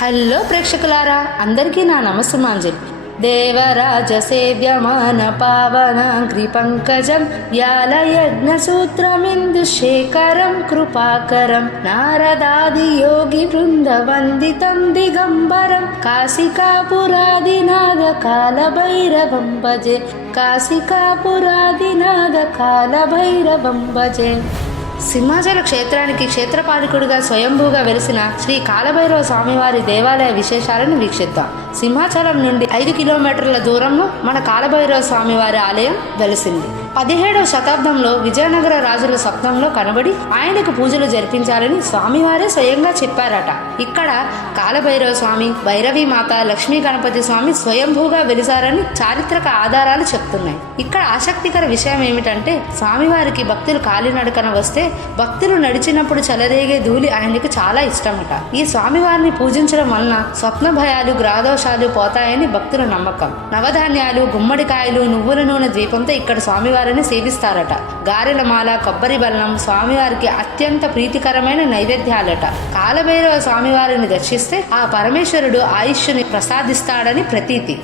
Hello ప్రేక్షకులారా, అందరికీ నా నమస్సుమాంజలి. దేవరాజ సేవ్యమాన పావనాంగ్రి పంకజం వ్యాలయజ్ఞ సూత్రమిందు శేఖరం కృపాకరం నారదాది యోగి బృంద వందితం దిగంబరం కాశికాపురాదినాథ కాలభైరవం భజే కాశికాపురాదినాథ కాలభైరవం భజే. సింహాచల క్షేత్రానికి క్షేత్రపాలకుడిగా స్వయంభూగా వెలిసిన శ్రీ కాలభైరవ స్వామివారి దేవాలయ విశేషాలను వీక్షిద్దాం. సింహాచలం నుండి 5 కిలోమీటర్ల దూరంలో మన కాలభైరవ స్వామివారి ఆలయం వెలిసింది. 17వ శతాబ్దంలో విజయనగర రాజుల స్వప్నంలో కనబడి ఆయనకు పూజలు జరిపించాలని స్వామివారే స్వయంగా చెప్పారట. ఇక్కడ కాలభైరవ స్వామి, భైరవీ మాత, లక్ష్మీ గణపతి స్వామి స్వయంభూగా వెలిసారని చారిత్రక ఆధారాలు చెప్తున్నాయి. ఇక్కడ ఆసక్తికర విషయం ఏమిటంటే, స్వామివారికి భక్తులు కాలినడకన వస్తే భక్తులు నడిచినప్పుడు చెలరేగే ధూళి ఆయనకు చాలా ఇష్టమట. ఈ స్వామివారిని పూజించడం వలన స్వప్న భయాలు, గ్రహదోషాలు పోతాయని భక్తుల నమ్మకం. నవధాన్యాలు, గుమ్మడికాయలు, నువ్వుల నూనె ద్వీపంతో ఇక్కడ స్వామివారిని సేవిస్తారట. గారెల మాల, కొబ్బరి బెల్లం స్వామివారికి అత్యంత ప్రీతికరమైన నైవేద్యాలట. కాలభైరవ స్వామివారిని దర్శిస్తే ఆ పరమేశ్వరుడు ఆయుష్ని ప్రసాదిస్తాడని ప్రతీతి.